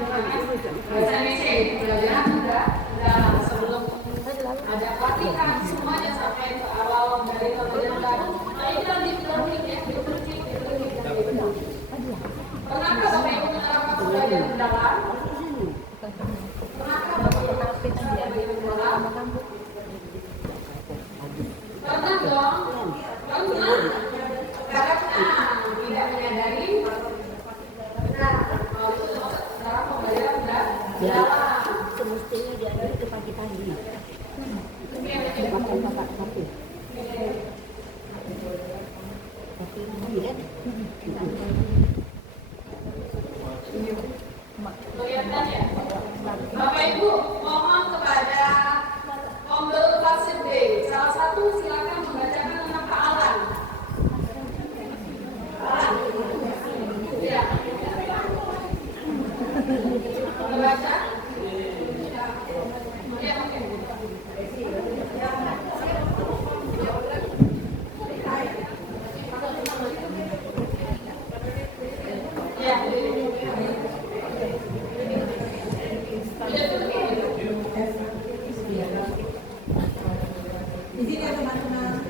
bahasa Indonesia pelajaran udah sebelum ada pelatihan semuanya sampai ke awal dari pelajaran. Nah ini lagi dipelajari ya, pernahkah Bapak Ibu menerapkan pembelajaran mendalam? Pernahkah Bapak Ibu menerapkan pembelajaran mendalam? Pernah dong? Pernah? Karena tidak menyadari. Nah, kalau itu menerapkan pembelajaran mendalam. Semestinya diajari ke pagi-pagi. Makan bapak satu. Tapi lihat. Kelihatan ya? Bapak Ibu mohon kepada Kombel Klasik D. Salah satu silakan membacakan tentang Pak Alan. Ya. Membaca? Ya, oke. Di sini ya teman-teman.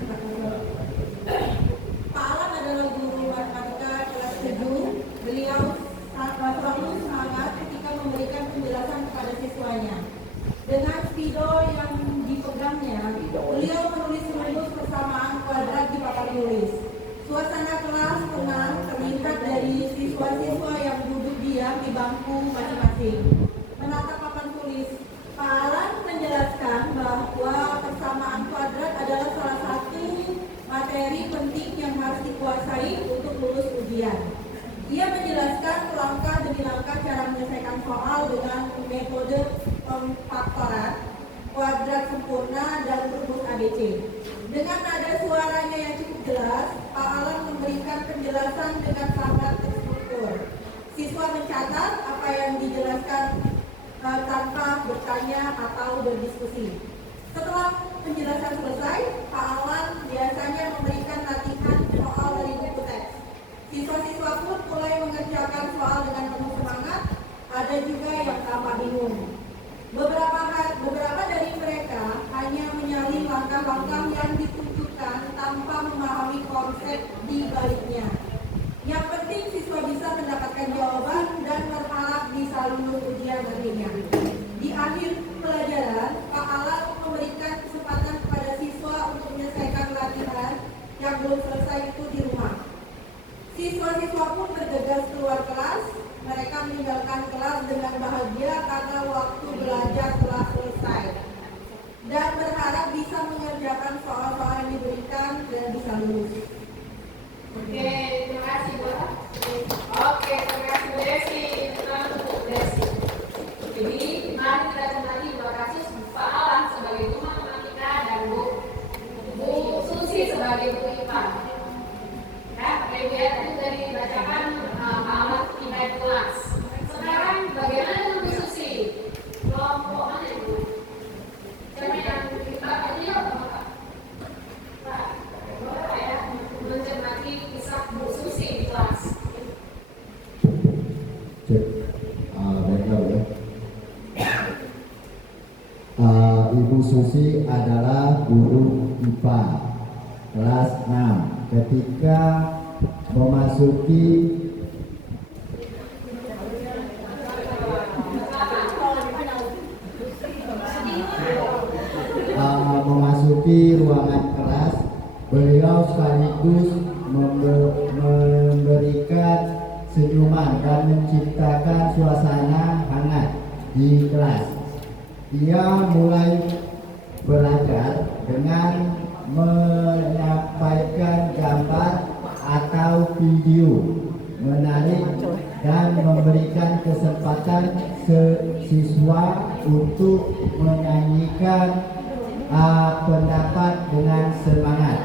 Pak Alan adalah guru matematika kelas 7. Beliau selalu semangat ketika memberikan penjelasan kepada siswanya. Dengan spidol yang dipegangnya, beliau menulis rumus persamaan kuadrat di papan tulis. Suasana kelas tenang terlihat dari siswa-siswa yang duduk diam di bangku masing-masing. Menatap papan tulis, Pak Alan menjelaskan bahwa persamaan kuadrat adalah salah satu materi penting yang harus dikuasai untuk lulus ujian. Ia menjelaskan langkah demi langkah cara menyelesaikan soal dengan metode pemfaktoran, kuadrat sempurna, dan rumus ABC. Dengan nada suaranya yang cukup jelas, Pak Alan memberikan penjelasan dengan sangat terstruktur. Siswa mencatat apa yang dijelaskan tanpa bertanya atau berdiskusi. Setelah penjelasan selesai, Pak Alan biasanya memberikan latihan soal dari buku teks. Siswa-siswa pun mulai mengerjakan soal dengan penuh semangat, ada juga yang tampak bingung. Beberapa dari mereka hanya menyalin langkah-langkah yang ditunjukkan tanpa memahami konsep di baliknya. Yang penting siswa bisa mendapatkan jawaban dan berharap bisa lulus ujian nantinya. Di akhir pelajaran, Pak Alan memberikan kesempatan kepada siswa untuk menyelesaikan latihan yang belum selesai itu di rumah. Siswa-siswa pun bergegas keluar kelas. Mereka meninggalkan kelas dengan bahagia karena waktu belajar telah selesai dan berharap bisa mengerjakan soal-soal yang diberikan dan bisa lulus. Oke, terima kasih Bu. Oke, terima kasih Bu Desi. Bu Desi. Jadi, mari kita kembali dua kasus Pak Alan sebagai guru matematika dan Bu Susi sebagai guru IPA. Ya, Pak Ibu ya, tadi sudah dibacakan Pak Alan IPA kelas. Sekarang bagaimana dengan Bu Susi? Kelompok mana Ibu? Siapa yang IPA aja ya, Pak? Pak, boleh ya, mencermati kisah Bu Susi di kelas. Baiklah ya. Ibu Susi adalah guru IPA kelas 6. Ketika memasuki ruangan kelas, beliau sekaligus memberikan senyuman dan menciptakan suasana hangat di kelas. Ia mulai belajar dengan menyampaikan gambar atau video menarik dan memberikan kesempatan siswa untuk menyanyikan pendapat dengan semangat.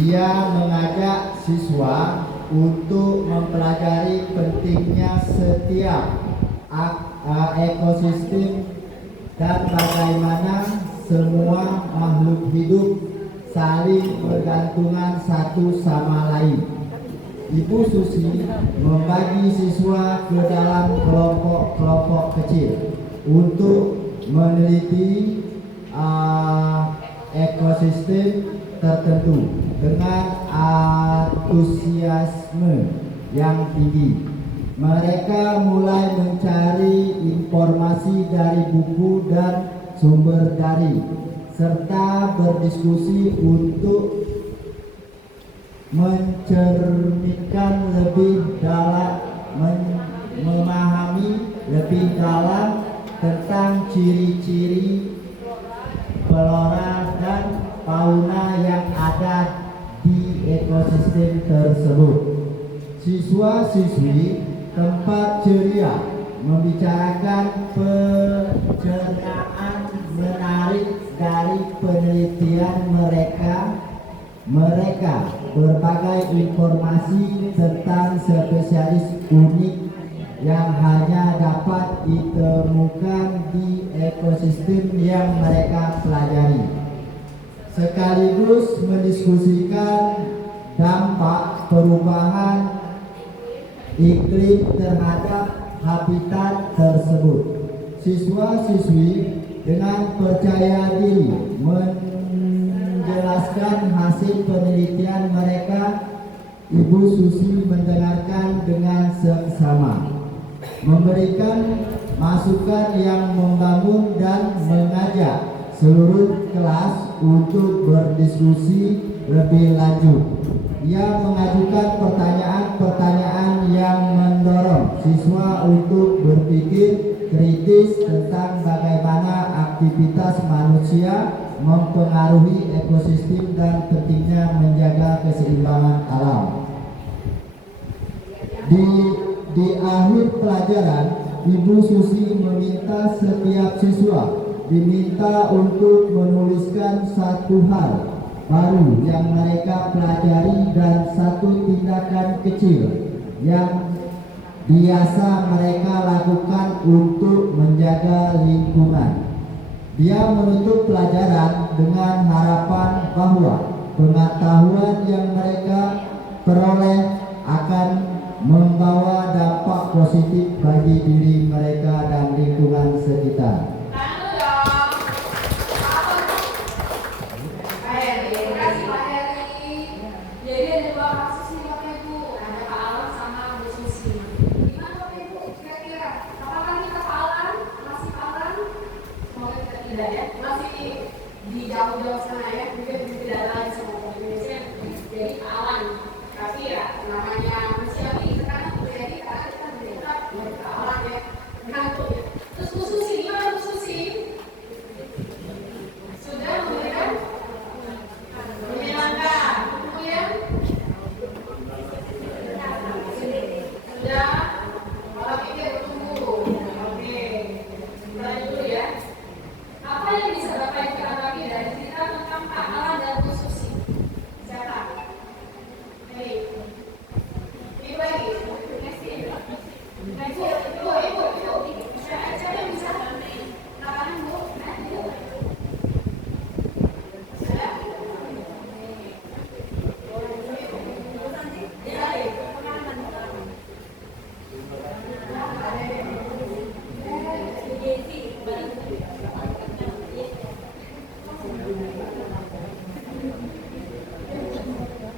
Ia mengajak siswa untuk mempelajari pentingnya setiap ekosistem dan bagaimana semua makhluk hidup saling bergantungan satu sama lain. Ibu Susi membagi siswa ke dalam kelompok-kelompok kecil untuk meneliti ekosistem tertentu dengan antusiasme yang tinggi. Mereka mulai mencari informasi dari buku dan sumber daring serta berdiskusi untuk mencerminkan lebih dalam, memahami lebih dalam tentang ciri-ciri flora dan fauna yang ada di ekosistem tersebut. Siswa-siswi tempat ceria membicarakan pencernaan menarik dari penelitian mereka berbagai informasi tentang spesies unik yang hanya dapat ditemukan di ekosistem yang mereka pelajari, sekaligus mendiskusikan dampak perubahan iklim terhadap habitat tersebut. Siswa-siswi dengan percaya diri menjelaskan hasil penelitian mereka. Ibu Susi mendengarkan dengan seksama, memberikan masukan yang membangun dan mengajak seluruh kelas untuk berdiskusi lebih lanjut. Ia mengajukan pertanyaan-pertanyaan yang mendorong siswa untuk berpikir kritis tentang bagaimana aktivitas manusia mempengaruhi ekosistem dan pentingnya menjaga keseimbangan alam. Di akhir pelajaran, Ibu Susi meminta setiap siswa diminta untuk menuliskan satu hal baru yang mereka pelajari dan satu tindakan kecil yang biasa mereka lakukan untuk menjaga lingkungan. Dia menutup pelajaran dengan harapan bahwa pengetahuan yang mereka peroleh akan membawa dampak positif bagi diri mereka dan lingkungan sekitar. Jadi ada dua kasus nih Bapak Ibu, ada Kak Alam sama Bu Susi. Gimana Bapak Ibu kira-kira? Apakah kita Kak Alam? Masih Kak Alam? Semoga kita tidak ya, masih di jauh-jauh sana ya, mungkin tidak lain sama Indonesia. Jadi Kak Alam, tapi ya namanya manusia ini sekarang terjadi karena kita berdekat dengan Kak Alam ya, ngantuk ya. Terus Bu Susi, gimana Bu Susi? Sudah memberikan? Menyenangkan, kemudian sudah, kalau pikir tunggu, oke, mulai dulu ya. Apa yang bisa Bapak Ibu bagi dari cerita tentang Kak Alam dan Bu Susi? Siapa? Hei, ibu lagi, ibu, siapa yang bisa? Kapan Bu?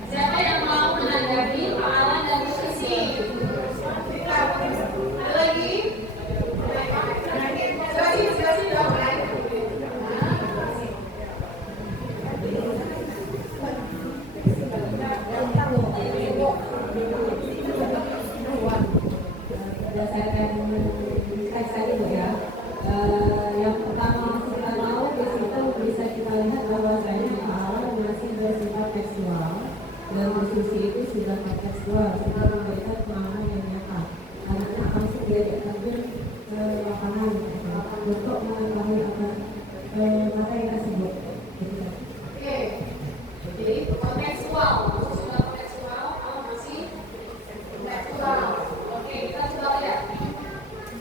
Siapa yang mau menanggapi Pak Alan dan Bu Susi? Ada lagi? Silakan dong, Ren. Berdasarkan teks tadi Bu ya, yang pertama kita tahu di situ bisa kita lihat bahwasanya Pak Alam masih bersifat tekstual dan Bu Susi itu sudah tekstual, sudah memberikan pengalaman yang nyata. Karena langsung diajak terjun ke lapangan untuk mengetahui materi tersebut. Oke, jadi kontekstual, sudah kontekstual, kalau masih kontekstual. Oke, kita coba lihat.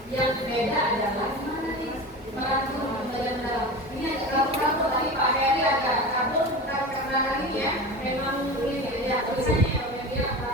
Yang beda adalah gimana nih merangkum bagian dalam. Ini agak kabur-kabur tadi Pak Heri agak kabur karena ini ya, memang ini ya tulisannya ya dia apa?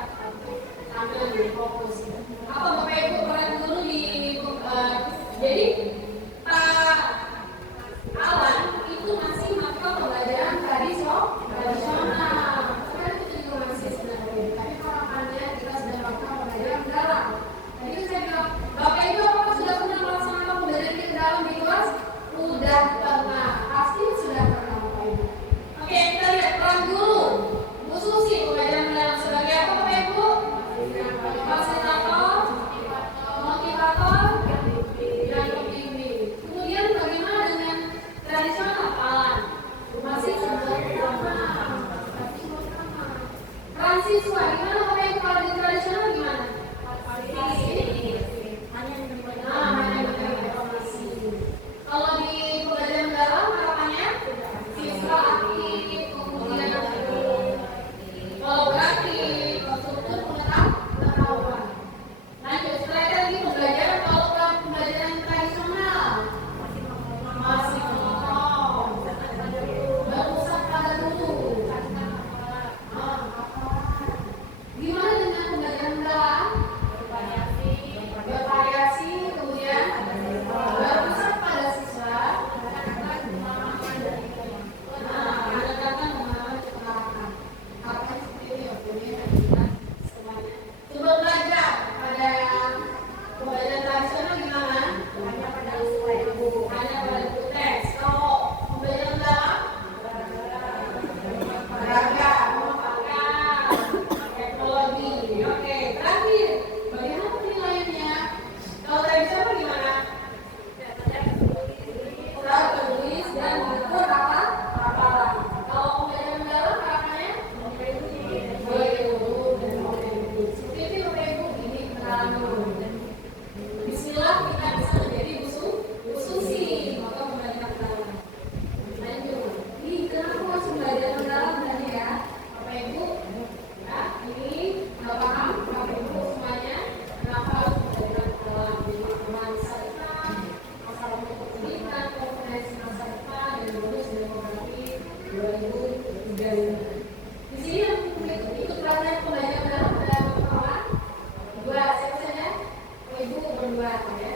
Ibu berdua ya.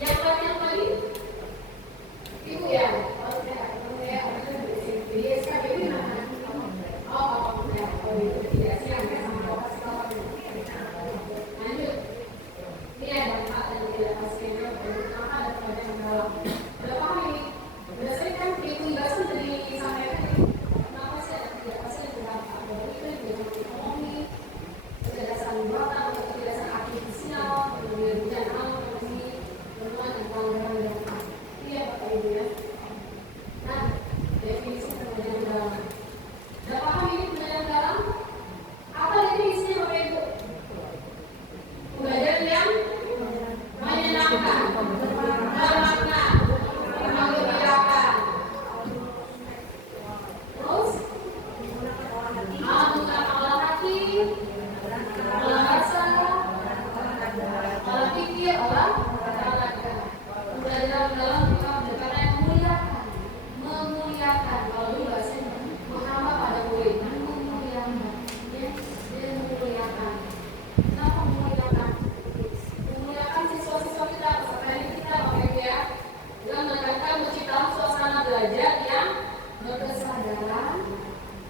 Yang lagi Ibu ya. Oh ya, jadi SKB ini mana? Oh ya, itu tidak siang ya sama lokasi kawan. Lanjut. Ini ada empat dan tidak pastinya. Kenapa ada perbedaan yang dalam? Udah paham ini? Udah sering kan di pembahasan dari disampaikan ini. Kenapa sih ada tidak pasti yang berapa? Itu yang tidak ekonomi, kecerdasan buatan, kecerdasan artifisial, kemudian bencana ekonomi, temuan tentang daerah. Iya Bapak Ibu ya. Nah, definisi perbedaan dalam. Udah paham ini perbedaan dalam? Apa definisinya Bapak Ibu? Pembelajaran yang menyenangkan, bermakna, menggembirakan. Terus, menggunakan olah hati, olah rasa, olah pikir, olah raga. Pembelajaran dalam juga pendekatan yang memuliakan. Kalau dulu bahasanya menghamba pada murid, memuliakan, ya, dia memuliakan. Kenapa memuliakan? Memuliakan siswa-siswa kita, peserta didik kita, Bapak Ibu ya. Dengan menekankan menciptakan suasana belajar yang berkesadaran,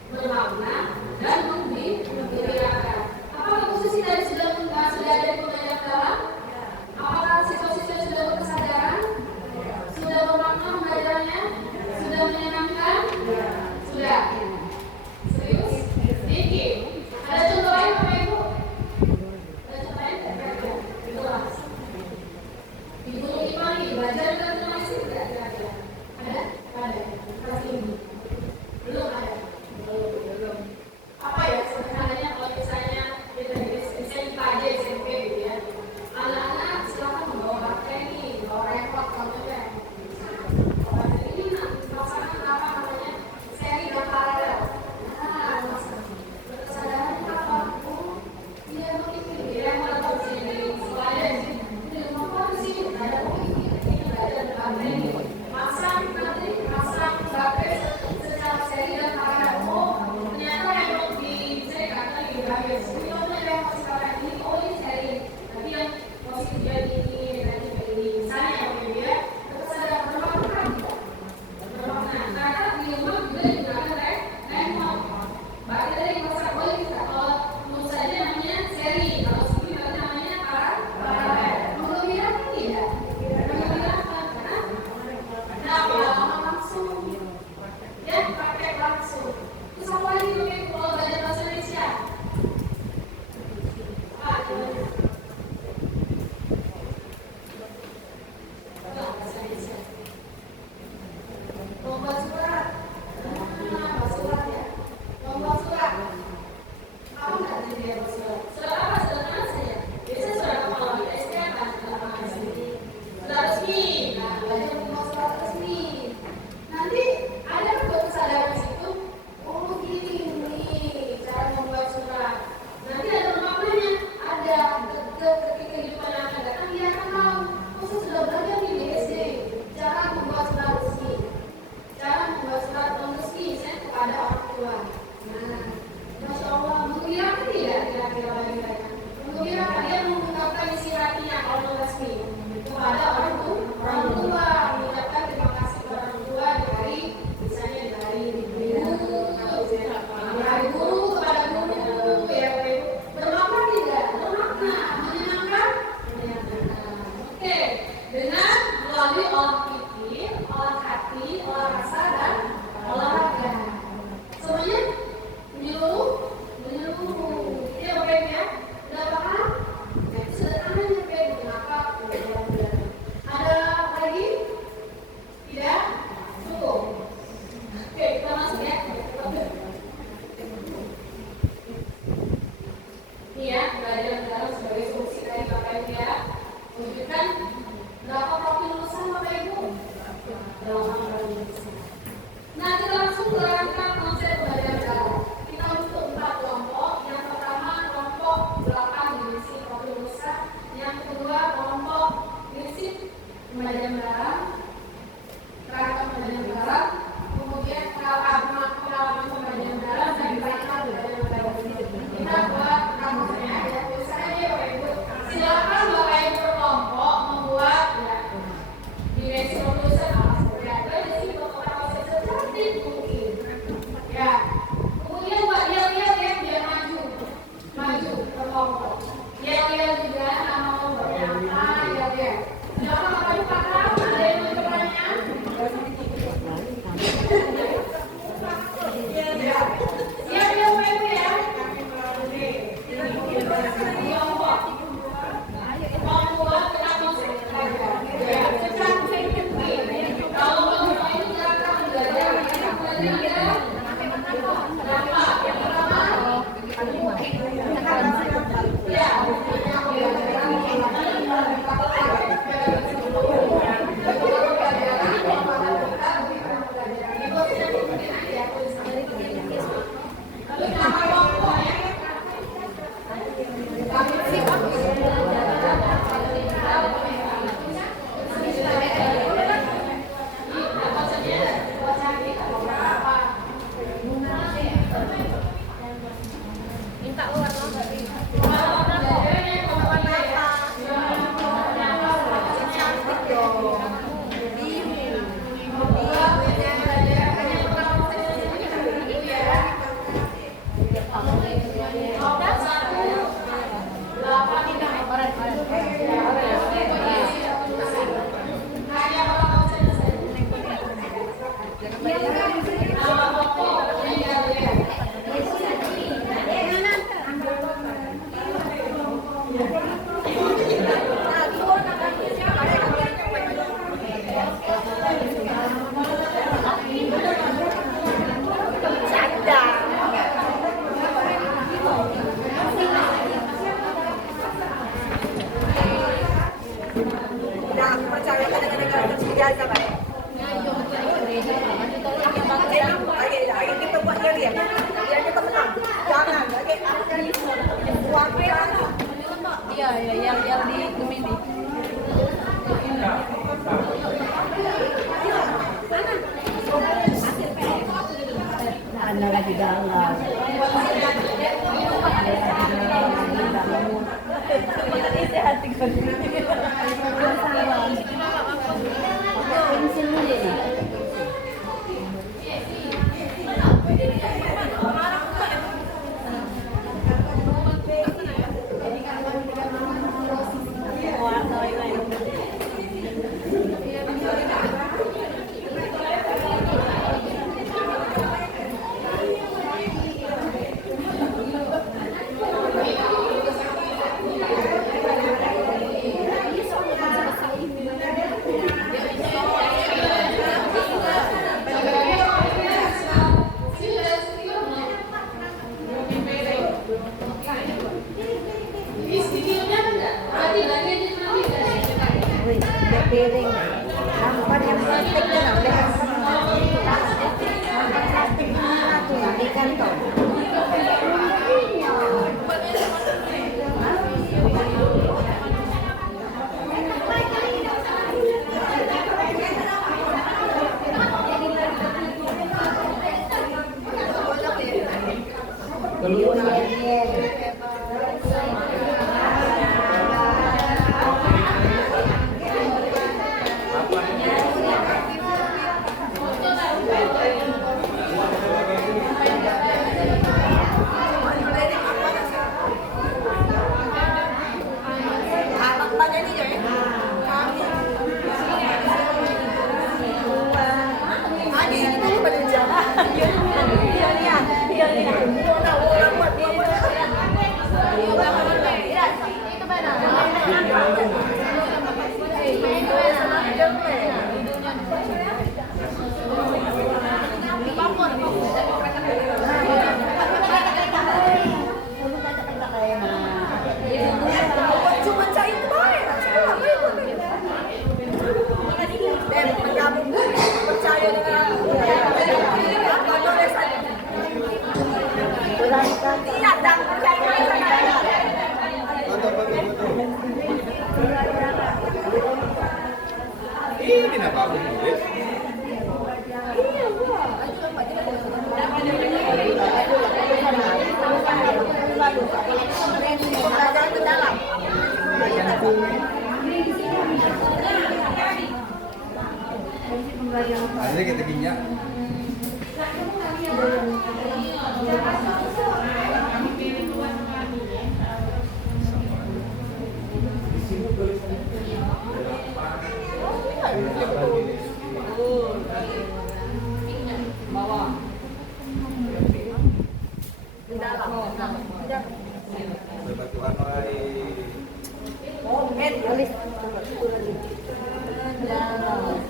bermakna, dan menggembirakan. Apakah Bu Susi tadi sudah ada di pembelajaran dalam? Apakah siswa-siswa sudah berkesadaran? Sudah bermakna pembelajarannya? Sudah menyenangkan? Sudah. Serius? Sedikit. Ada contoh lain Bapak Ibu? Ada contoh lain? Itulah. Di guru IPA nih, belajar ke rumah isi tidak kira-kira? Ada? Ada. Kelas tinggi. Belum ada. Belum. Apa ya sederhananya kalau misalnya kita IPA aja SMP gitu ya. Anak-anak silakan membawa baterai nih, bawa repot contohnya. Baterai ini melaksanakan apa namanya? Seri dan paralel. Nah, berkesadaran apa? Oh, dia memikir dia mau dapat sini selain ini apa sih? Ada ini belajar baterai ini. Pasang baterai secara seri dan paralel. Oh, ternyata yang saya kata di bagian sini yang sekarang ini oh ini seri. Tapi yang posisi dia ini nanti ini misalnya yang dia berkesadaran bermakna tidak? Bermakna. Karena di rumah juga digunakan remote. Baterai yang pasang boleh kita kalau menurut saja namanya seri. Kalau sini berarti namanya paralel. Menggembirakan tidak? Menggembirakan karena pengalaman langsung. Ya, pakai langsung. Terus apa lagi kalau belajar bahasa Indonesia? Bahasa Indonesia. Lomba surat. Lomba surat ya. Lomba surat. Apa enggak jadi lomba surat? Surat apa? Sederhana saja. Biasanya surat apa? Kalau di SD apa? Surat resmi. Nah, belajar membuat surat resmi. Nanti ada kesadaran di situ. Oh gini nih cara membuat surat. Nanti ada maknanya. Ada ketika kehidupan yang akan datang dia akan tahu. Oh saya sudah belajar di SD cara membuat surat resmi. Cara membuat surat non-resmi misalnya kepada orang tua. Nah, Masya Allah, menggembirakan tidak kira-kira bagi mereka? Menggembirakan dia mengungkapkan isi hatinya kalau non-resmi kepada orang tua, mengucapkan terima kasih kepada orang tua di hari misalnya di hari guru kepada guru ya bermakna tidak? Bermakna, menyenangkan? Menyenangkan. Oke, dengan melalui olah pikir, olah hati, olah rasa dan olahraga. Semuanya menyeluruh. Ya Bapak Ibu ya, udah paham? Nah, itu sederhananya Bapak Ibu. Kenapa? Ada lagi? Tidak? Cukup. Oke, kita masuk ya. Ini ya, belajar dalam sebagai solusi dari Bapak Ibu ya. Tunjukkan berapa profil lulusan Bapak Ibu? 8 lulusan. Nah, kita langsung menerapkan konsep belajar dalam. Kita bentuk 4 kelompok. Yang pertama kelompok 8 dimensi profil lulusan. Yang kedua kelompok prinsip pembelajaran dalam, kerangka pembelajaran dalam, kemudian pengalaman pembelajaran dalam dan kerangka pembelajaran dalam. Kita buat kamusnya ada tulisannya ya Bapak Ibu. Silakan Bapak Ibu ijazah baik. Lagi kita buat dia biar kita menang. Jangan lagi uangnya. Iya, yang di Gemini. Anda lagi galau. Pensil dia. Piring. Sampan yang plastik tu nak boleh plastik mana tu nak ikan tu. Ini kenapa aku tulis? Ada kita ginjak.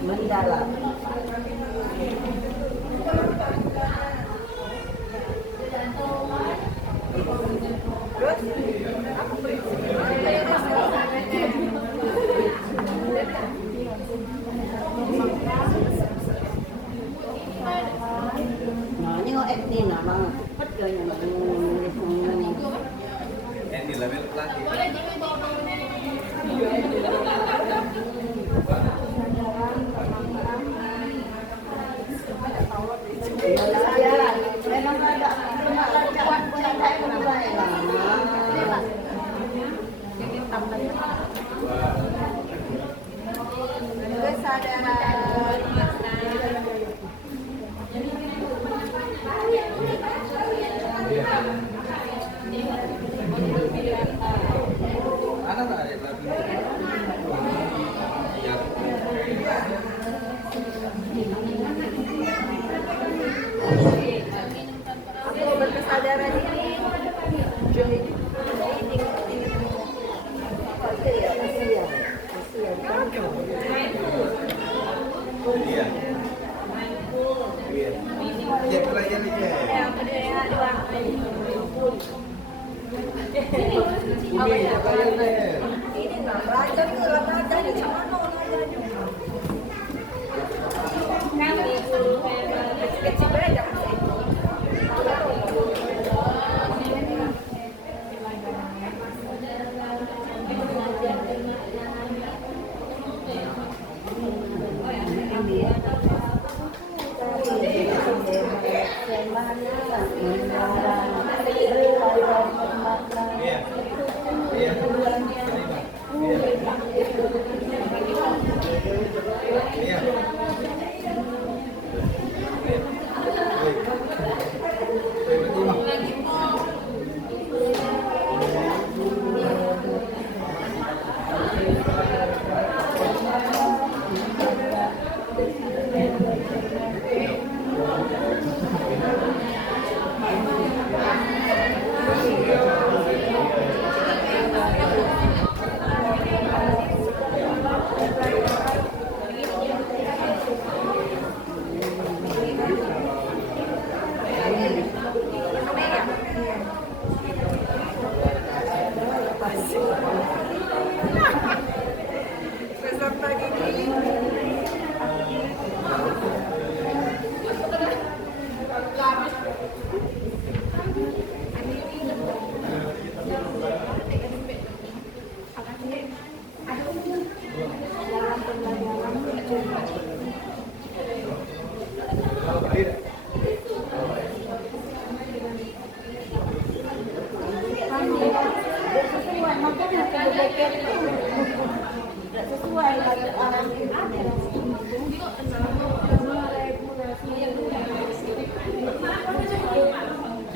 Mendalam. Nah, ni ni nama betul yang Ini level lagi. memang ada kuat punya saya berbaik lah. Anak tak ada lagi. Aku berkesadaran ini. Iya. Iya. Dia pelajar dia. Ini nak belajar ke belajar di mana belajarnya? Iya.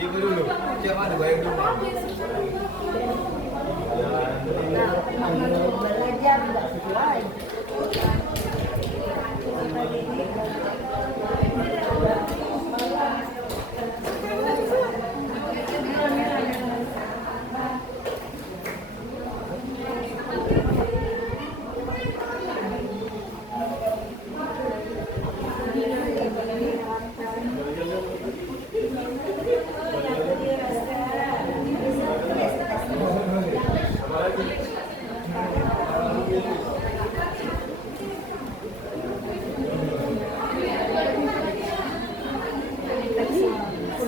Coba dulu, coba ada bayang dulu. Belajar nggak sesuai.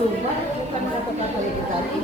Berubah bukan kata-kata itu tadi.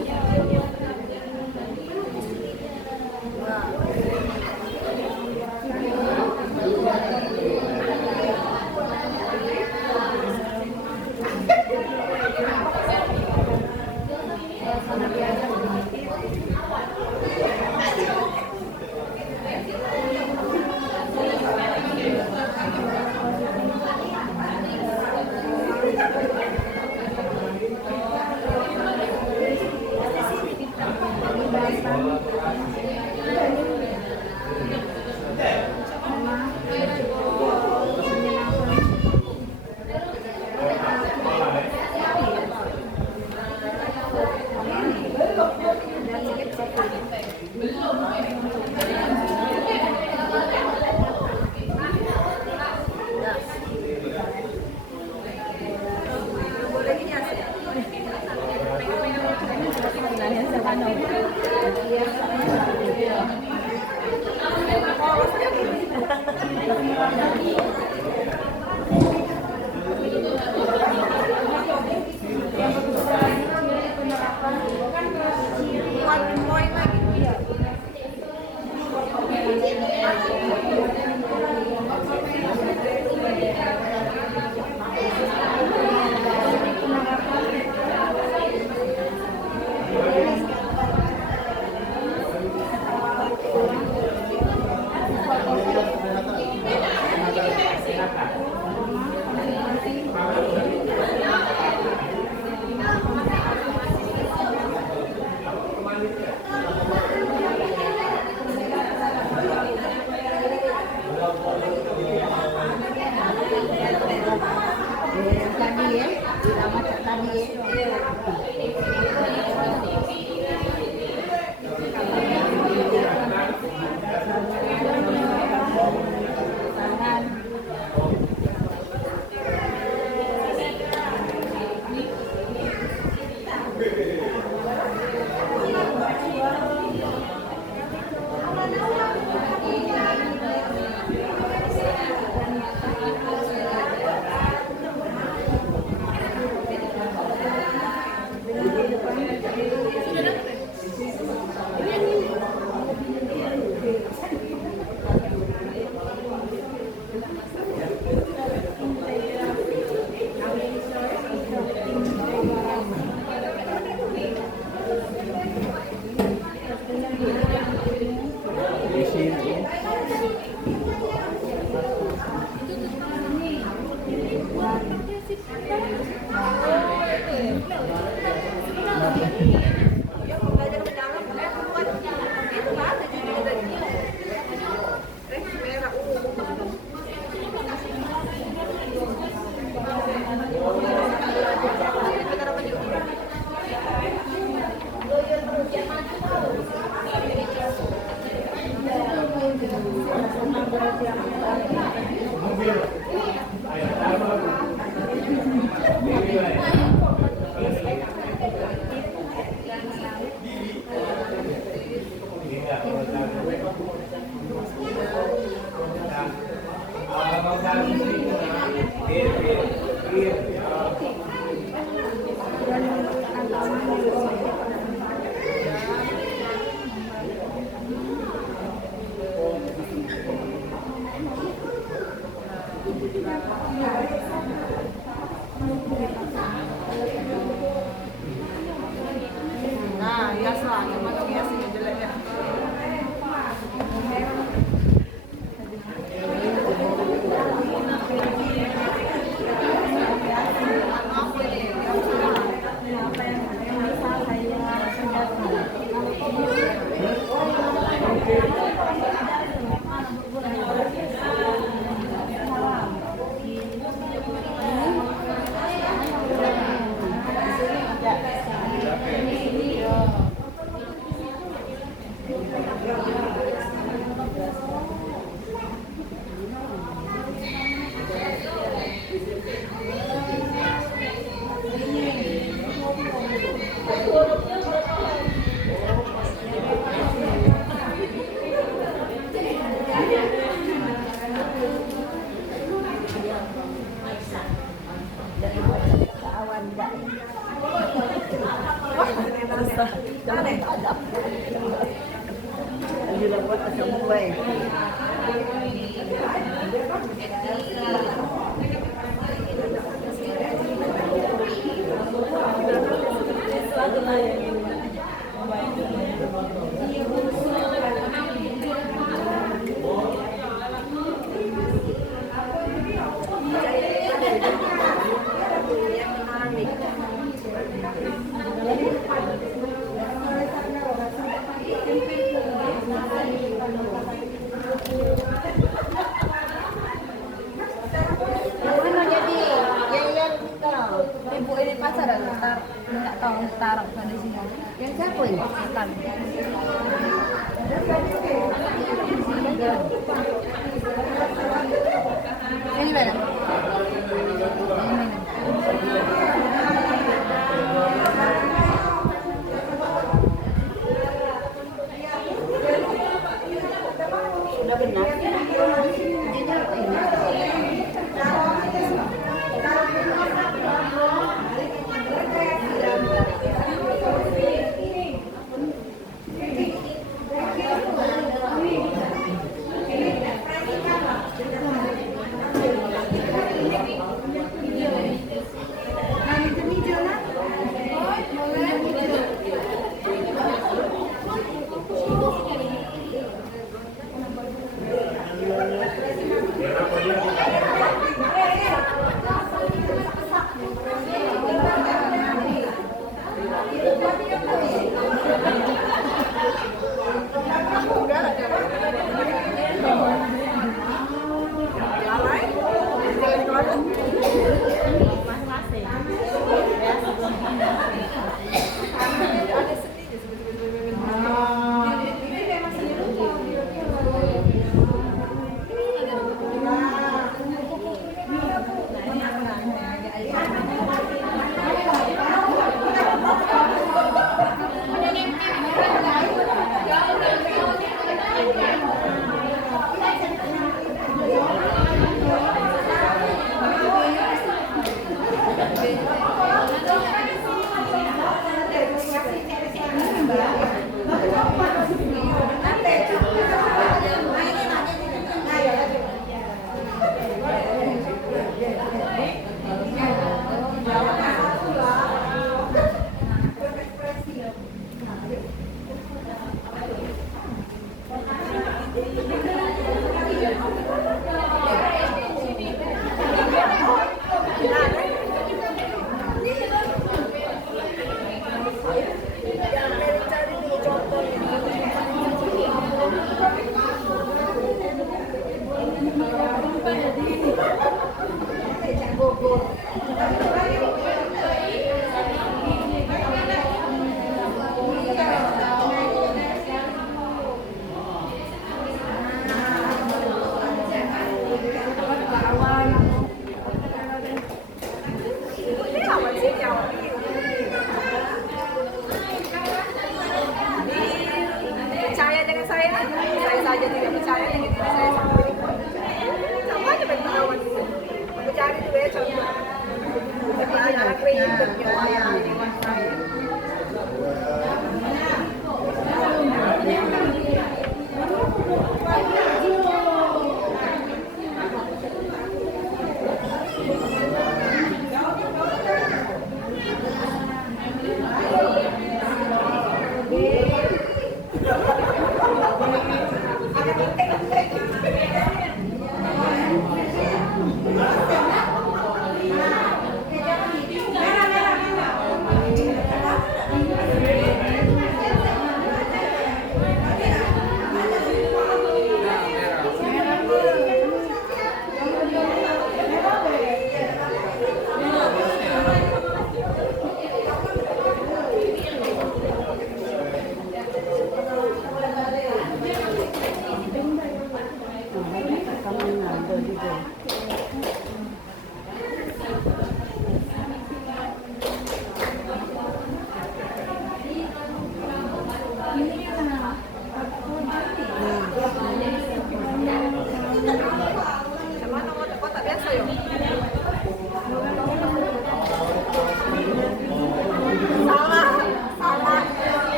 Nah, hias lah, yang mana hiasnya jelek ya. Mana jadi yang ibu ini pacaran minta tolong taruh di sini. Yang siapa ini? Bukan. Ini mana? Sudah benar.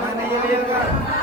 Mana Yoyo, Kak?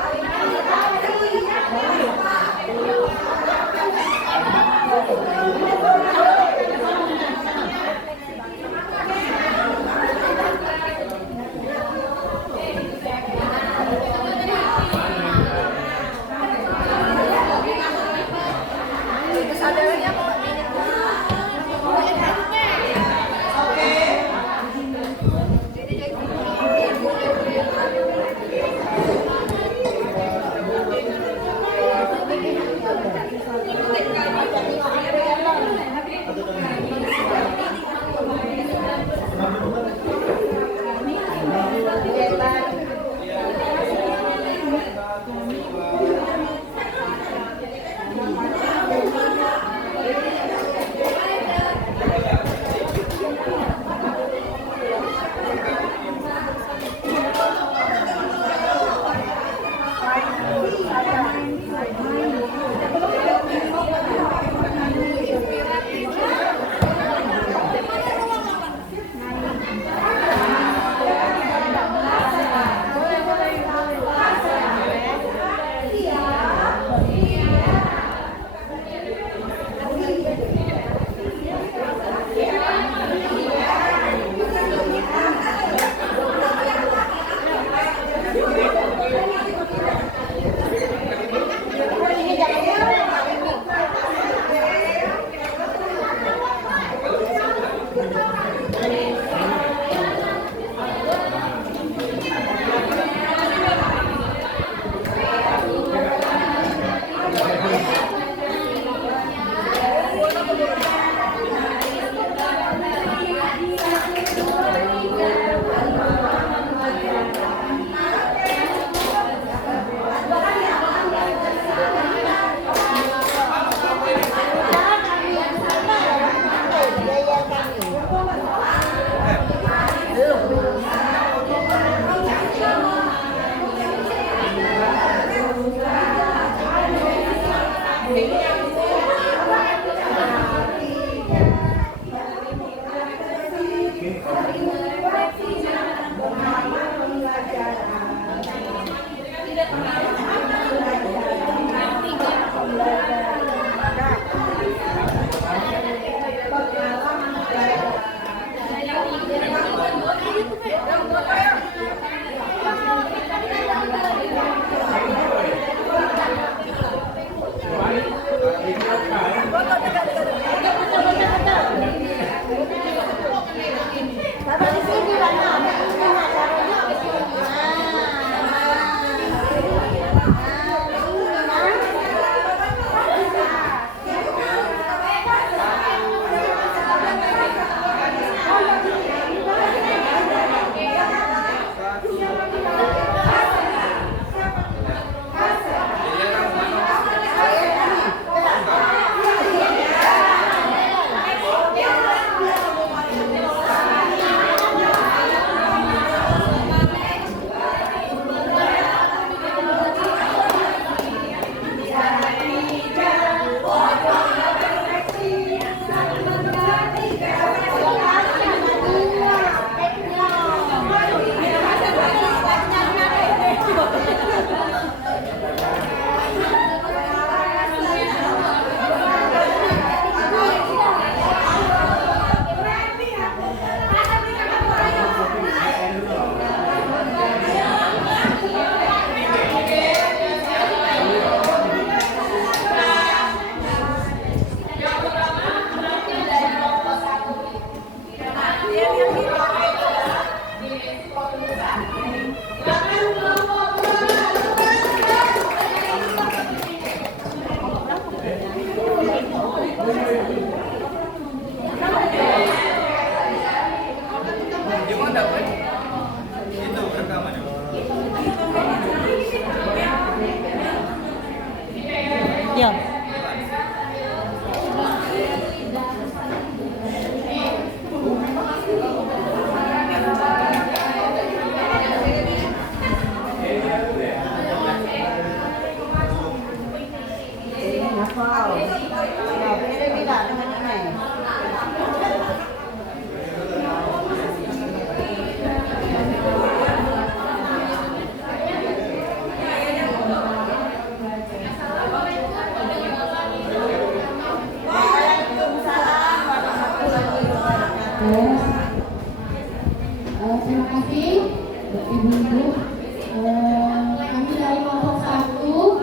Kami dari kelompok 1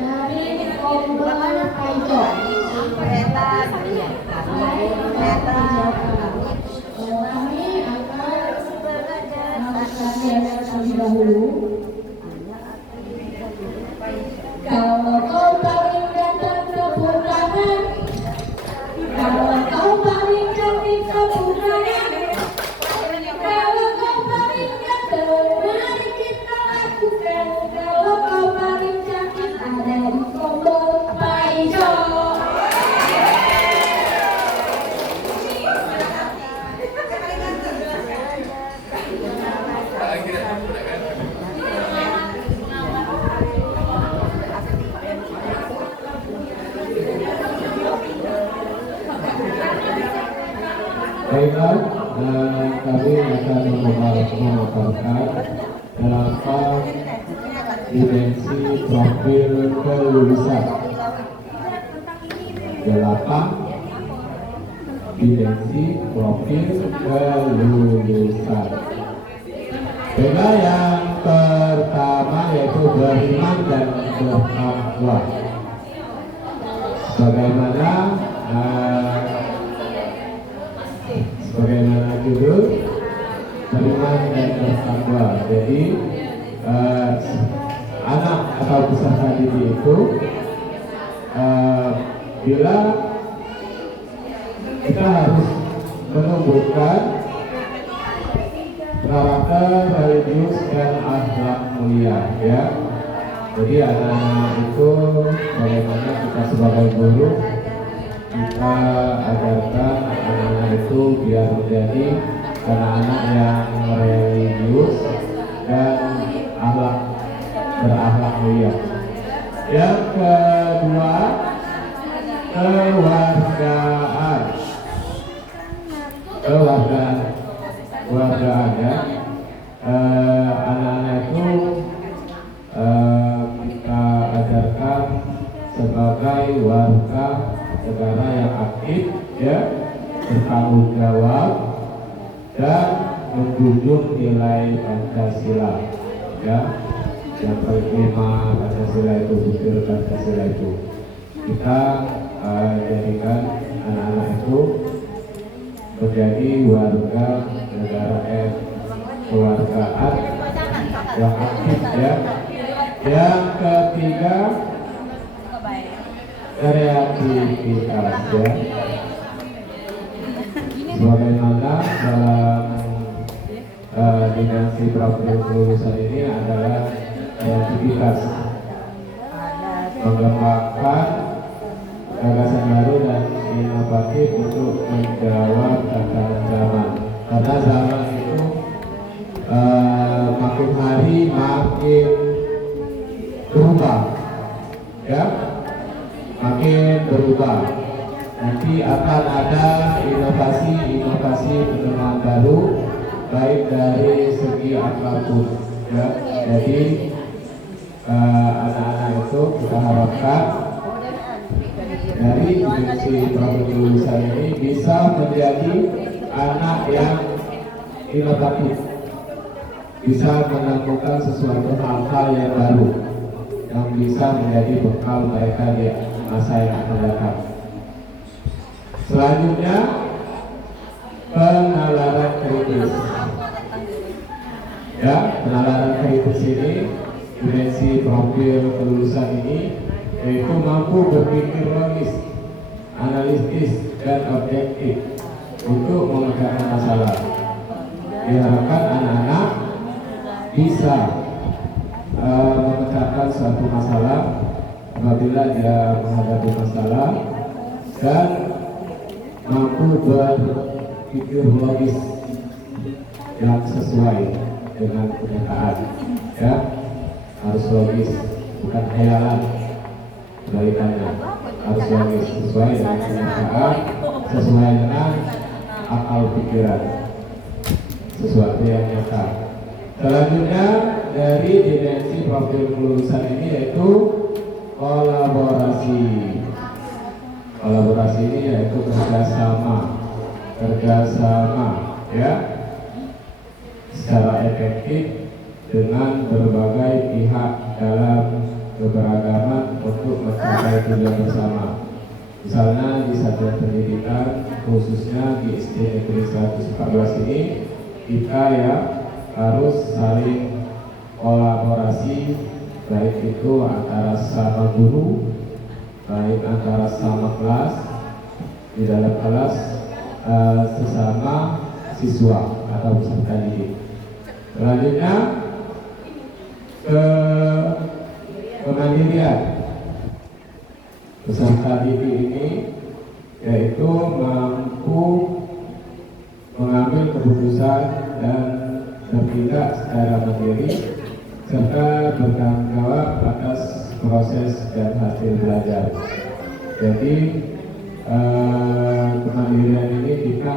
dari Komber Kaijo. Kami akan melakukan terlebih dahulu. Kalau kau paling ganteng tepuk tangan. Kalau kau paling cantik tepuk tangan. Kalau kau paling ganteng mari kita lakukan. Kalau kau paling cantik ada di Komber Kaijo. Baiklah, kami akan memaparkan 8 dimensi profil kelulusan. 8 dimensi profil kelulusan. Baiklah, yang pertama yaitu beriman dan bertakwa. Sebagaimana judul, beriman dan bertakwa. Jadi anak atau peserta didik itu bila kita harus menumbuhkan karakter religius dan akhlak mulia, ya. Jadi anak-anak itu bagaimana kita sebagai guru kita ajarkan anak-anak itu biar menjadi anak-anak yang religius dan berakhlak mulia. Yang kedua, kewargaan ya. Anak-anak itu kita ajarkan sebagai warga negara yang aktif, ya, bertanggung jawab dan menjunjung nilai Pancasila, ya. Yang kelima Pancasila itu, butir Pancasila itu. Kita jadikan anak-anak itu menjadi warga negara kewargaan yang aktif, ya. Yang ketiga, kreativitas, ya. Sebagaimana dalam dimensi profil kelulusan ini adalah kreativitas, mengembangkan gagasan baru dan inovatif untuk menjawab tantangan zaman. Karena zaman itu makin hari makin berubah, ya, makin berubah. Nanti akan ada inovasi penemuan baru, baik dari segi apapun, ya. Jadi anak-anak itu kita harapkan dari dimensi profil kelulusan ini bisa menjadi anak yang inovatif, bisa menemukan sesuatu hal-hal yang baru yang bisa menjadi bekal mereka di masa yang akan datang. Selanjutnya, penalaran kritis. Ya, penalaran kritis ini, dimensi profil kelulusan ini, yaitu mampu berpikir logis, analitis, dan objektif untuk memecahkan masalah. Diharapkan anak-anak bisa memecahkan suatu masalah apabila dia menghadapi masalah dan mampu berpikir logis yang sesuai dengan kenyataan, ya, harus logis, bukan khayalan. Kebalikannya, harus logis, sesuai dengan kenyataan, sesuai dengan akal pikiran, sesuatu yang nyata. Selanjutnya dari dimensi profil kelulusan ini yaitu kolaborasi. Kolaborasi ini yaitu kerjasama, ya, secara efektif dengan berbagai pihak dalam keberagaman untuk mencapai tujuan bersama. Misalnya di satuan pendidikan, khususnya di SD Negeri 114 ini, kita ya harus saling kolaborasi, baik itu antara sama guru, baik antara sama kelas, di dalam kelas, sesama siswa atau peserta didik. Selanjutnya ke kemandirian peserta didik ini, yaitu mampu mengambil keputusan dan bertindak secara mandiri serta bertanggung jawab atas proses dan hasil belajar. Jadi kemandirian ini kita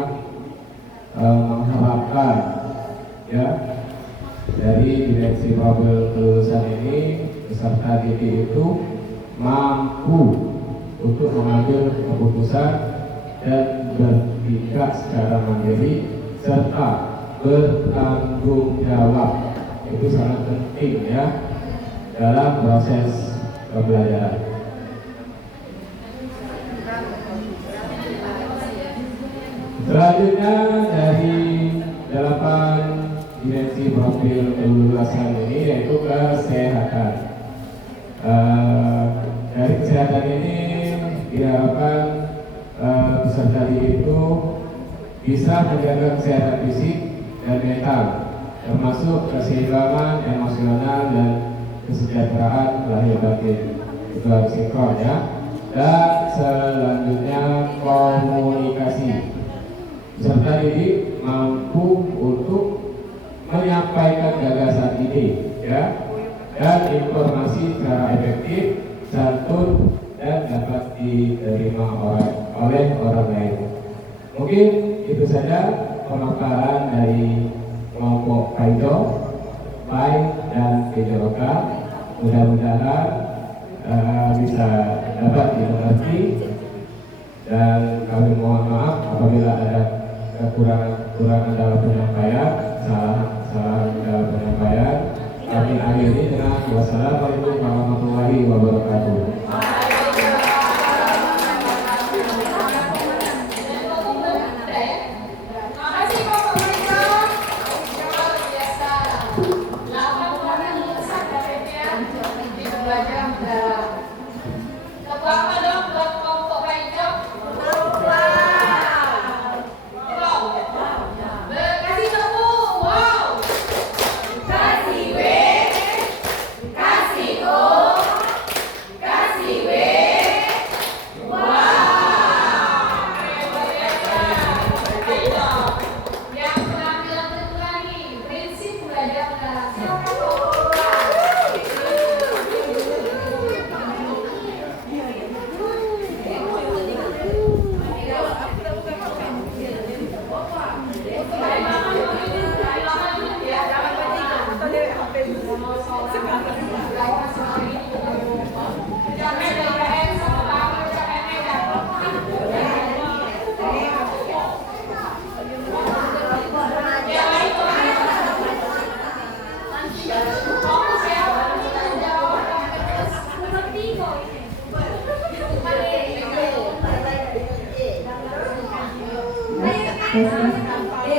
mengharapkan ya dari direksi profil kelulusan ini, peserta didik itu mampu untuk mengambil keputusan dan bertindak secara mandiri serta bertanggung jawab. Itu sangat penting ya dalam proses pembelajaran. Selanjutnya dari 8 dimensi profil kelulusan ini yaitu kesehatan. Dari kesehatan ini diharapkan peserta didik itu bisa menjaga kesehatan fisik dan mental, termasuk keseimbangan emosional dan kesejahteraan lahir batin. Itu harus sinkron ya. Dan selanjutnya komunikasi. Peserta didik mampu untuk menyampaikan gagasan ide ya, dan informasi secara efektif, santun, dan dapat diterima oleh orang lain. Mungkin itu saja pemaparan dari kelompok Kaido, Pai, dan PJOK. Mudah-mudahan bisa dapat dimengerti, dan kami mohon maaf apabila ada kekurangan dalam penyampaian, salah dalam penyampaian. Kami akhiri dengan wassalamualaikum warahmatullahi wabarakatuh.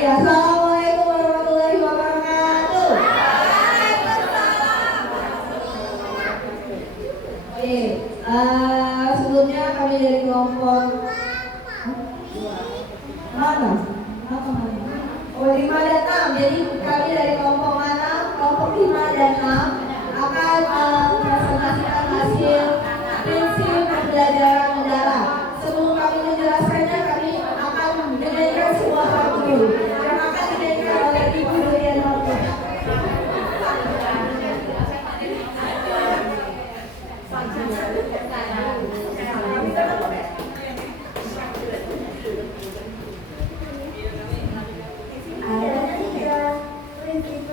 Assalamualaikum warahmatullahi wabarakatuh. Sebelumnya kami dari kelompok mana? Oh, 5 dan 6. Jadi kami dari kelompok mana? Kelompok 5 dan 6 akan mempresentasikan hasil prinsip pembelajaran mendalam. Sebelum kami menjelaskannya, kami akan menyanyikan sebuah lagu yang akan dinyanyikan oleh Ibu Durian Noto. Ada 3 prinsip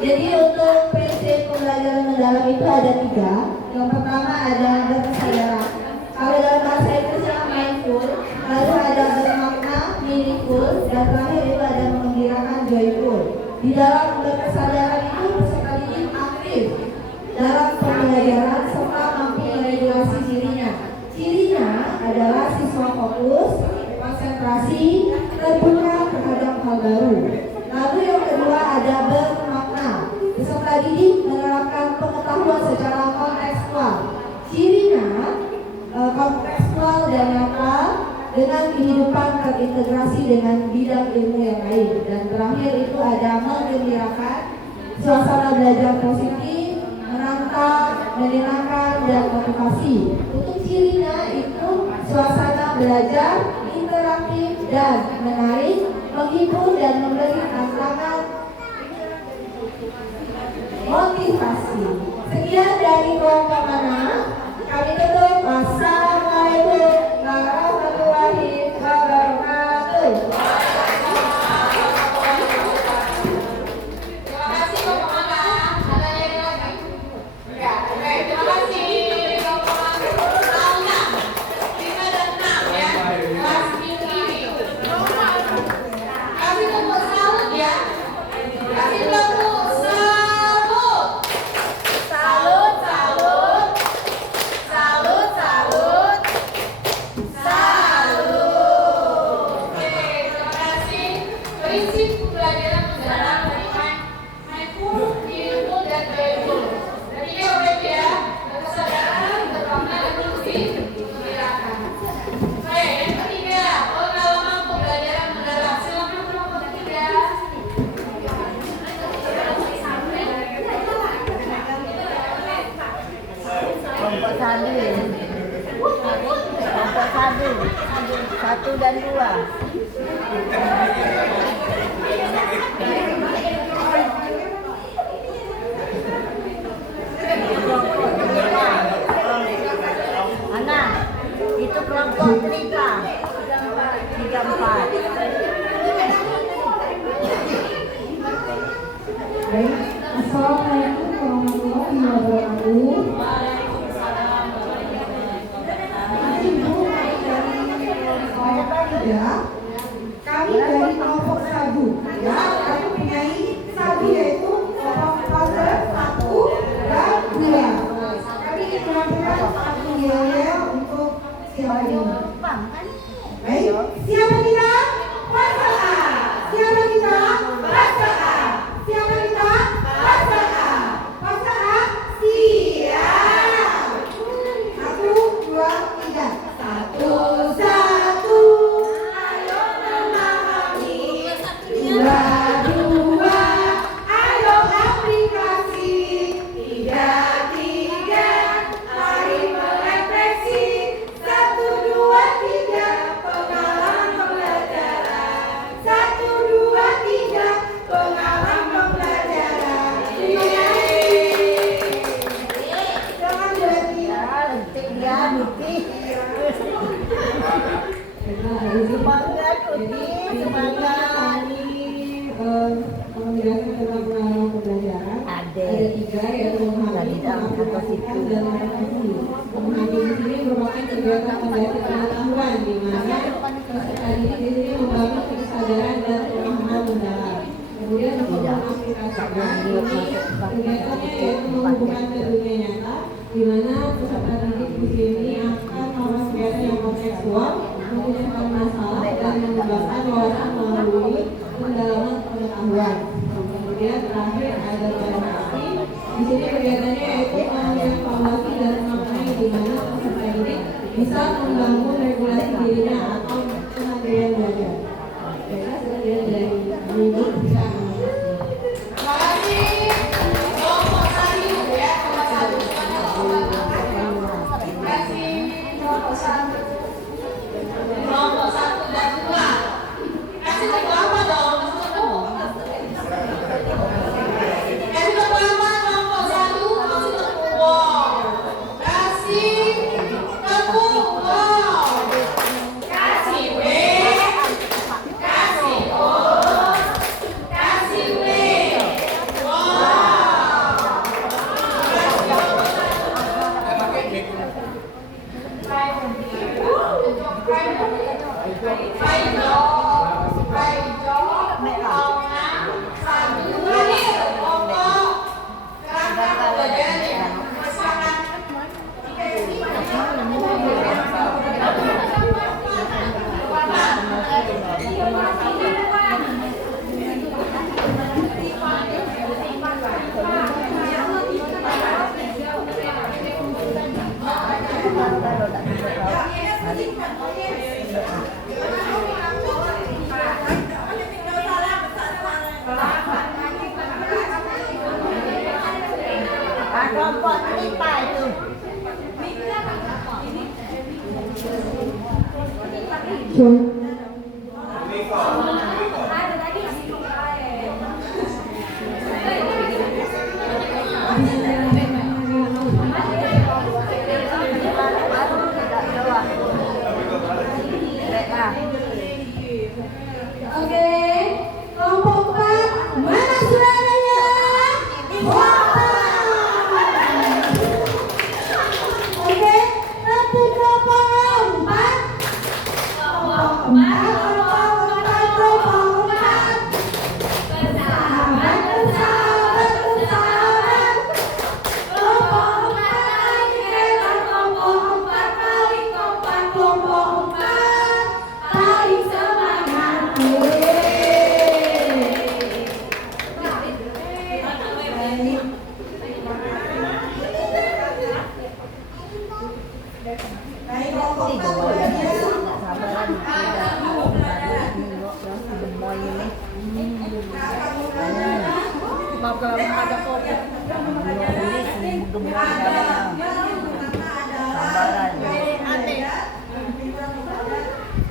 Jadi untuk prinsip pembelajaran mendalam itu ada 3. Yang pertama ada berkesadaran. Kalau dalam bahasa Inggrisnya mindful, lalu ada bermakna, meaningful, dan terakhir itu ada mengembirakan, joyful. Di dalam berkesadaran itu peserta didik aktif dalam pembelajaran serta mampu meregulasi dirinya. Cirinya adalah siswa fokus, konsentrasi, terbuka terhadap hal baru. Lalu yang kedua ada bermakna. Peserta didik menerapkan pengetahuan secara kontekstual. Cirinya kontekstual dan nyata dengan kehidupan terintegrasi dengan bidang ilmu yang lain. Dan terakhir itu ada menggembirakan, suasana belajar positif, menantang, menyenangkan, dan motivasi. Untuk cirinya itu suasana belajar interaktif dan menarik, menghibur dan memberi tantangan motivasi. Sekian dari kelompok anak. Kami tutup. Wassalamualaikum warahmatullahi wabarakatuh. Terima kasih kelompok anak. Ada yang lagi? Ya, oke. Terima kasih kelompok anak. 5 dan 6 ya. Kelas minggu ini. Kasih tepuk salut ya. Kasih tepuk salut. Salut, salut. Salut, salut. Salut. Oke, terima kasih. Prinsip pembelajaran mendalam dari mindful, meaningful, dan joyful. Dan ini udah ya, berkesadaran, bermakna, dan menggembirakan. Oke, yang ketiga, pengalaman pembelajaran mendalam. Silakan kelompok ketiga. Kelompok sadu. Kelompok sadu. 1 dan 2. Anak, itu kelompok 3. 3, 4. Baik, Assalamualaikum warahmatullahi wabarakatuh. Ya, kami dari kelompok sabu. Ya, kami punya sabu yaitu fase 1 dan 2. Kami ingin menampilkan satu yel untuk siapa ini. Baik, siapa kita? Fase A. Siapa kita? Fase A. Siapa kita? Fase A. Fase A, siap. 1, 2, 3. 1, 1. Ayo memahami. 2, 2. Ayo aplikasi. 3, 3. Mari merefleksi. 1, 2, 3. Pengalaman pembelajaran. 1, 2, 3. Pengalaman pembelajaran. Jangan berhenti. Lentik dia, Nuti. Semangat, Nuti. Semangat. Menjelaskan tentang pengalaman pembelajaran. Ada. Ada 3 yaitu memahami, mengaplikasikan, dan menghadapi. Memahami di sini merupakan kegiatan pembelajaran pengetahuan di mana peserta didik di sini membangun kesadaran dan pemahaman mendalam. Kemudian untuk mengaplikasikan kegiatannya yaitu menghubungkan ke dunia nyata, di mana peserta didik di sini akan melakukan kegiatan yang kontekstual, memecahkan masalah dan mengembangkan wawasan melalui pendalaman pengetahuan. Kemudian terakhir ada evaluasi. Di sini kegiatannya yaitu mengevaluasi dan memaknai di mana peserta didik bisa membangun regulasi dirinya atau kemandirian belajar. Baiklah, sekian dari Ibu. Terima kasih. Kelompok 1 ya, kelompok 1. Terima kasih kelompok 1. Kelompok 1 dan 2. Kasih tepuk apa dong? Kasih tepuk apa kelompok 1? Kasih tepuk wow. Kasih tepuk wow. Kasih kelompok cerita itu. Oke, kelompok 4, mana suaranya? Oke, untuk kelompok 4.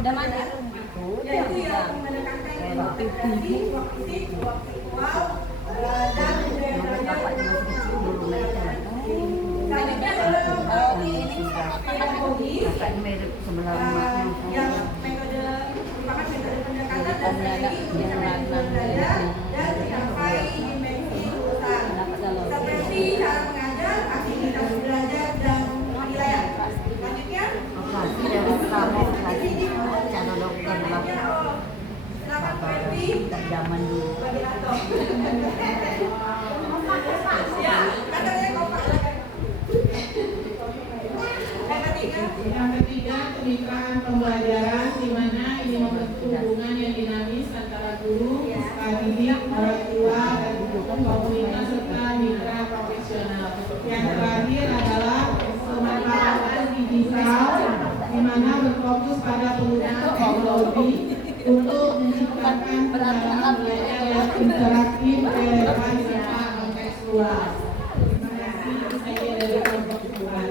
Udah mana? Yaitu yang menekankan tadi waktu visual dan selanjutnya adalah pedagogis yang metode merupakan metode pendekatan dan strategi yang belajar dan mencapai dimensi lulusan seperti cara mengajar, aktivitas belajar dan penilaian. Selanjutnya silakan Ferdi zaman dulu. ya katanya kompak. Yang ketiga, kemitraan pembelajaran, di mana ini membentuk hubungan yang dinamis antara guru, peserta didik, orang tua, dan komunitas serta mitra profesional. Yang terakhir adalah pemanfaatan digital, di mana berfokus pada penggunaan teknologi untuk menciptakan pengalaman belajar yang interaktif, relevan, serta kontekstual. Terima kasih. Saya dari kelompok kedua.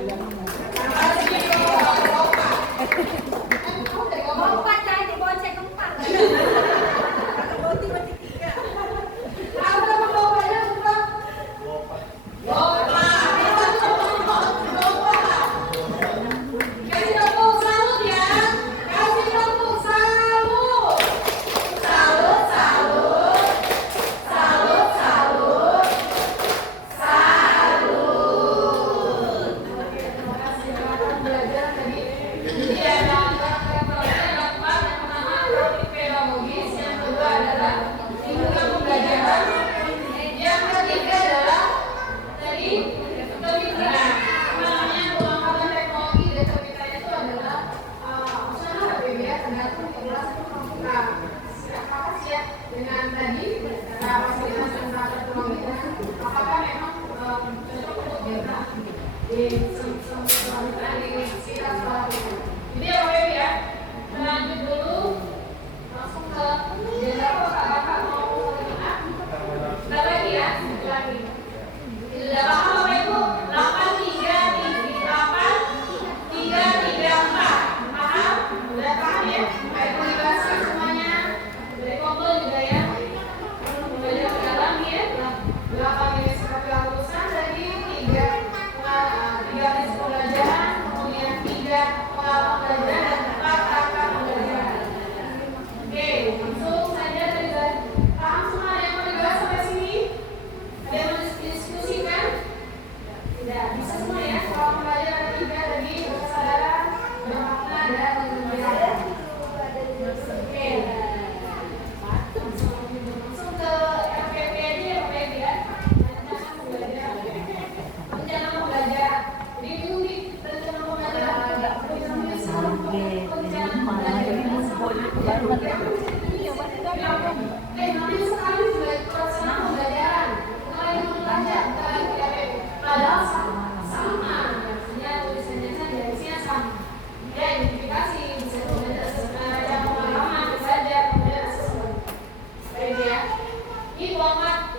Ini format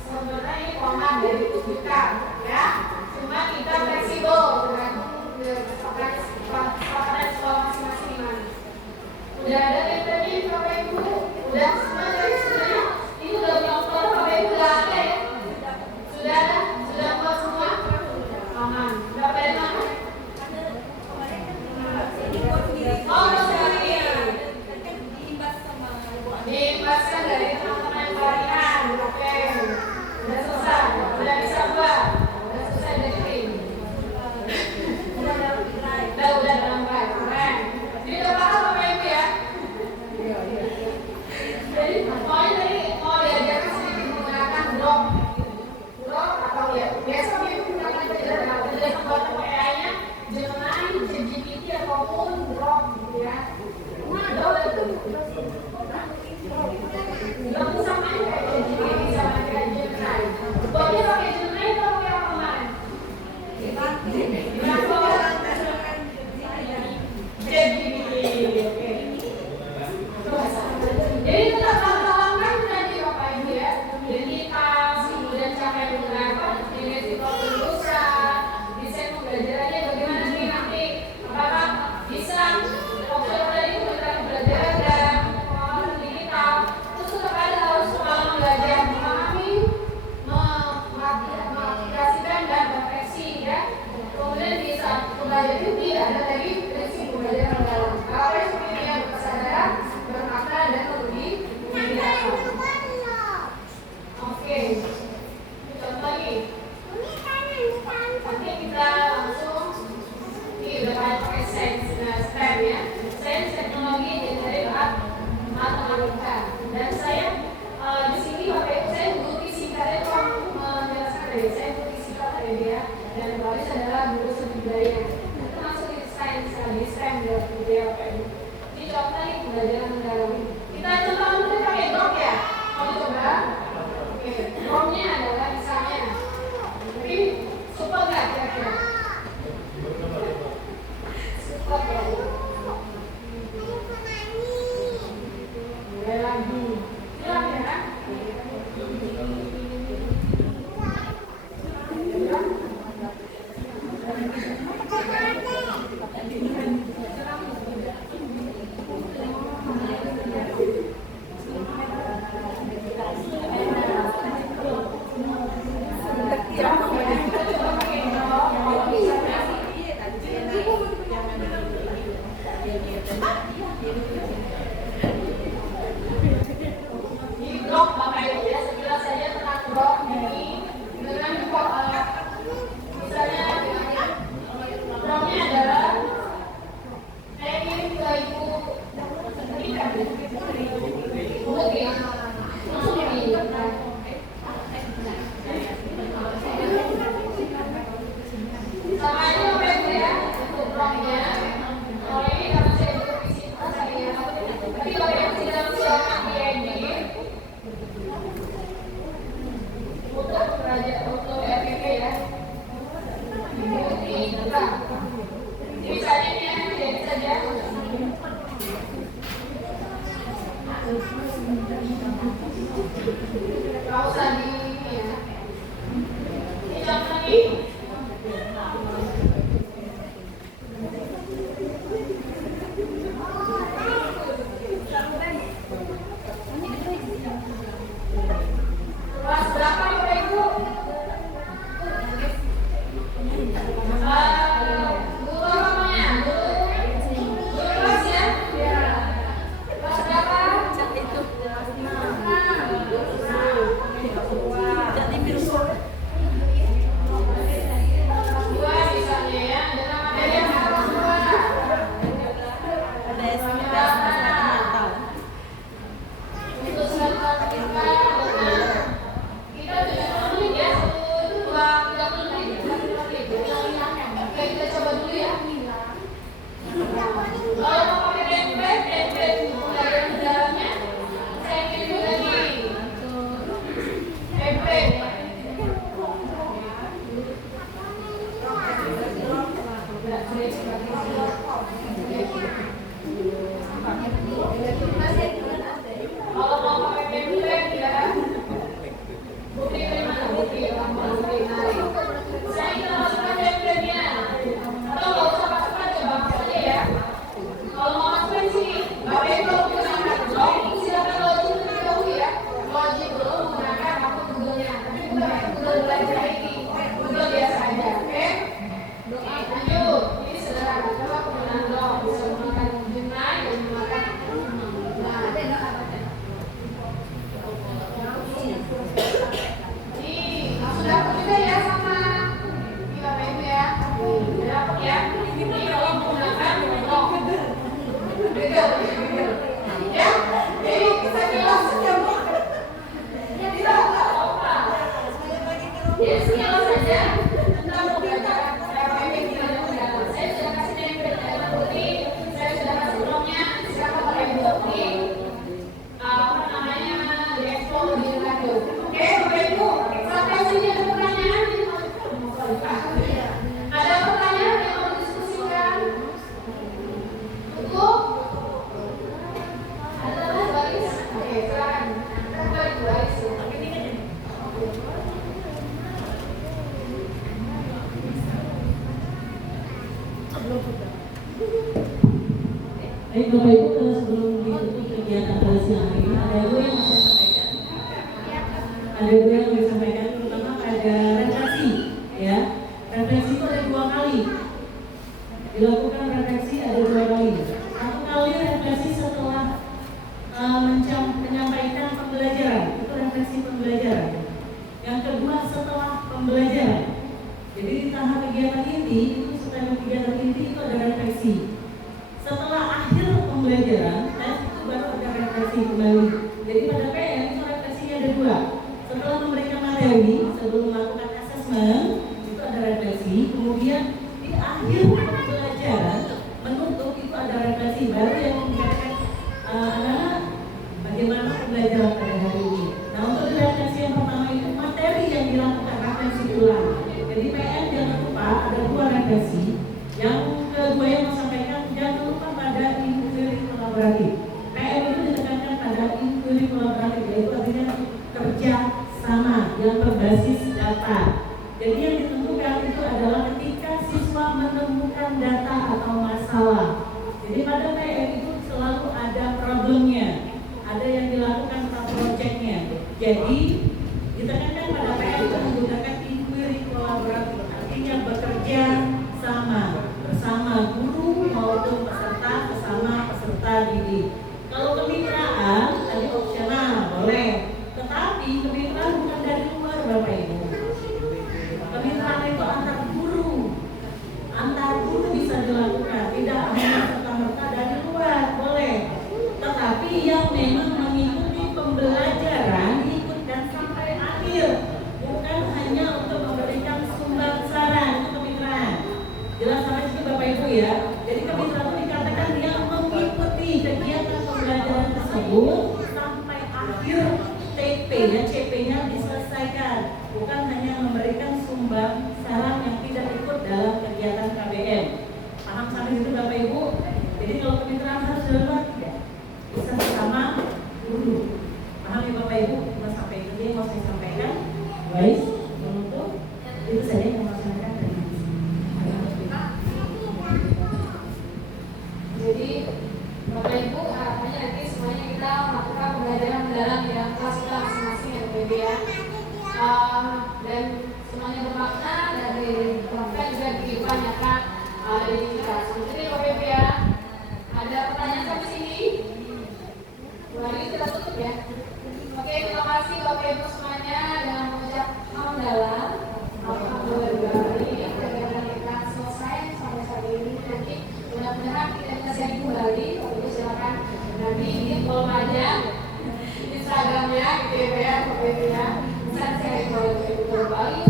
sebenarnya ini format dari kita ya. Sudah ada papernya Bapak Ibu? Udah semua dari semuanya? Ini udah nyopor Bapak Ibu udah ada ya? Sudah ada? Sudah buat semua? Aman. Udah pada mana? Oh, sendiri. Diimbaskan dari teman-teman kalian. Oke. Udah selesai. Udah bisa buat. Udah selesai dari tim. Udah dalam baik. Keren. Jadi udah paham Bapak Ibu ya? Jadi pokoknya tadi mau diajarkan sedikit menggunakan drop atau ya biasa Bapak Ibu menggunakan penjelasan buat AI-nya Gemini, ChatGPT ataupun drop gitu ya. Nah, drop itu nggak usah main kayak ChatGPT sama kayak Gemini. Dropnya pakai Gemini atau pakai apa kemarin? ChatGPT, oke. Jadi tetap langkah-langkah tadi Bapak Ibu ya. Identitas, kemudian cara menggunakan identitas penulisan, desain pembelajarannya bagaimana sih nanti? Apakah bisa opsional tadi menggunakan pembelajaran dan pengalaman digital? Terus tetap ada harus pengalaman belajar memahami, mengaplikasikan dan refleksi ya. Kemudian di saat pembelajaran itu ada tadi prinsip pembelajaran mendalam. Apa yang seperti yang berkesadaran, bermakna dan lebih menyenangkan. Oke, contoh lagi. Nanti kita langsung ini udah pakai sains, STEM ya. Sains, teknologi, dan dari matematika. Dan saya di sini Bapak Ibu saya butuh singkatnya tolong menjelaskan dari saya butuh singkat dari dia. Dan baris adalah guru seni budaya. Itu masuk di sains di STEM budaya Bapak Ibu. Ini contoh nih pembelajaran mendalam. Kita contoh dulu pakai drop ya. Mau coba? Oke, dropnya adalah misalnya. Tapi support nggak kira-kira? Support ya. Mulai lagi. Hilang ya? Ini blog Bapak Ibu ya, sekilas saja tentang blog ini dengan misalnya blognya adalah saya kirim ke ibu pendidikan untuk ya langsung ini sama aja Bapak Ibu ya untuk blognya. Kalau ini karena saya butuh visitor saya tapi Bapak Ibu tidak silakan diedit untuk RPP ya. Ini misalnya ini yang jadi saja. Gak usah di ini ya. Ini contoh nih. Kelas berapa Bapak Ibu? Guru apa namanya? Guru kelas ya? Kelas berapa? Kelas 6. belajar ini. Udah biasa aja, oke? Lanjut. Ini sederhana. Coba penggunaan doa bisa menggunakan junai dan menggunakan Nih, langsung dapat juga ya sama ini Bapak Ibu ya. Nih, dapat ya. Ini kalau menggunakan doa. Beda. Ya, jadi kita jelas saja Bu. Tidak apa-apa. Ya, sekilas saja tentang pembelajaran PPP di dalam mendalam. Saya sudah kasih template dalam bukti, saya sudah kasih blognya, silakan Bapak Ibu di apa namanya di-explore lebih lanjut. Oke, Bapak Ibu, sampai sini ada pertanyaan? Ada pertanyaan yang mau didiskusikan? Cukup? Ada tambahan baris? Oke, silakan. Baris. Baik Bapak Ibu, kalau sebelum ditutup kegiatan pada siang hari ini, ada dua yang saya sampaikan. Ada dua yang saya sampaikan, terutama pada refleksi, ya. Refleksi itu ada 2 kali. Dilakukan refleksi ada 2 kali. Satu kali refleksi setelah menyampaikan pembelajaran, itu refleksi pembelajaran. Yang kedua setelah pembelajaran. Jadi di tahap kegiatan inti, itu setelah kegiatan inti itu ada refleksi. Setelah akhir pembelajaran, tes itu baru ada refleksi kembali. Jadi pada PM itu refleksinya ada 2. Setelah memberikan materi, sebelum melakukan asesmen, itu ada refleksi. Kemudian di akhir pembelajaran, menutup itu ada refleksi. Baru yang memberikan bagaimana pembelajaran pada hari ini. Nah untuk refleksi yang pertama itu materi yang dilakukan refleksi ulang. Jadi PM jangan lupa ada 2 refleksi. Yang kedua yang mau sampaikan, jangan lupa pada inquiry kolaboratif. PM itu ditekankan pada inquiry kolaboratif, yaitu artinya kerja sama yang berbasis data. Jadi yang ditentukan itu adalah ketika siswa menemukan data atau masalah. Jadi pada PM itu selalu ada problemnya, ada yang dilakukan projectnya. Jadi ditekankan pada PM itu menggunakan inquiry kolaboratif, artinya bekerja sama bersama guru maupun peserta bersama peserta didik. Kalau kemitraan tadi opsional boleh, tetapi kemitraan bukan dari luar Bapak Ibu. Kemitraan itu antar guru bisa dilakukan, tidak hanya serta-merta dari luar boleh. Tetapi yang memang mengikuti pembelajaran ikut dan sampai akhir, bukan hanya untuk memberikan sumber saran. Itu kemitraan. Jelas sampai sini Bapak Ibu ya. Jadi kemitraan itu dikatakan yang mengikuti kegiatan pembelajaran tersebut sampai akhir TP dan CP-nya diselesaikan, bukan hanya memberikan sumbang saran yang tidak ikut dalam kegiatan KBM. Paham sampai situ Bapak Ibu? Jadi kalau kemitraan harus dilakukan tidak bisa bersama guru. Paham ya Bapak Ibu? Cuma sampai itu dia yang mau saya sampaikan. Guys, menutup itu saja yang mau saya sampaikan. Jadi Bapak Ibu harapannya nanti semuanya kita melakukan pembelajaran mendalam di dalam kelas kita masing-masing ya Bapak Ibu ya. Dan semuanya bermakna dari praktek juga dibanyakan dari kita. Jadi Bapak Ibu ya, ada pertanyaan sampai sini? Mari kita tutup ya. Oke, terima kasih Bapak Ibu semuanya dengan mengucap hamdalah. Alhamdulillah ini kegiatan kita selesai sampai saat ini. Nanti mudah-mudahan kita bisa sharing kembali. Bapak Ibu silakan nanti follow aja Instagramnya gitu ya Bapak Ibu ya. Bisa sharing kembali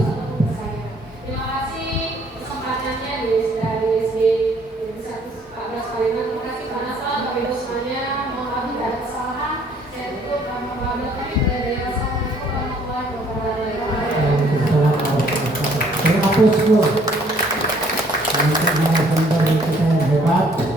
saya. Terima kasih kesempatannya dari SD 114 Palembang. Terima kasih Pak Nasal, Bapak Ibu semuanya. Mohon maaf tidak ada kesalahan. Saya tutup pembahasan kami dari Assalamualaikum warahmatullahi wabarakatuh. Terhapus Bu. Untuk narasumber kita yang hebat.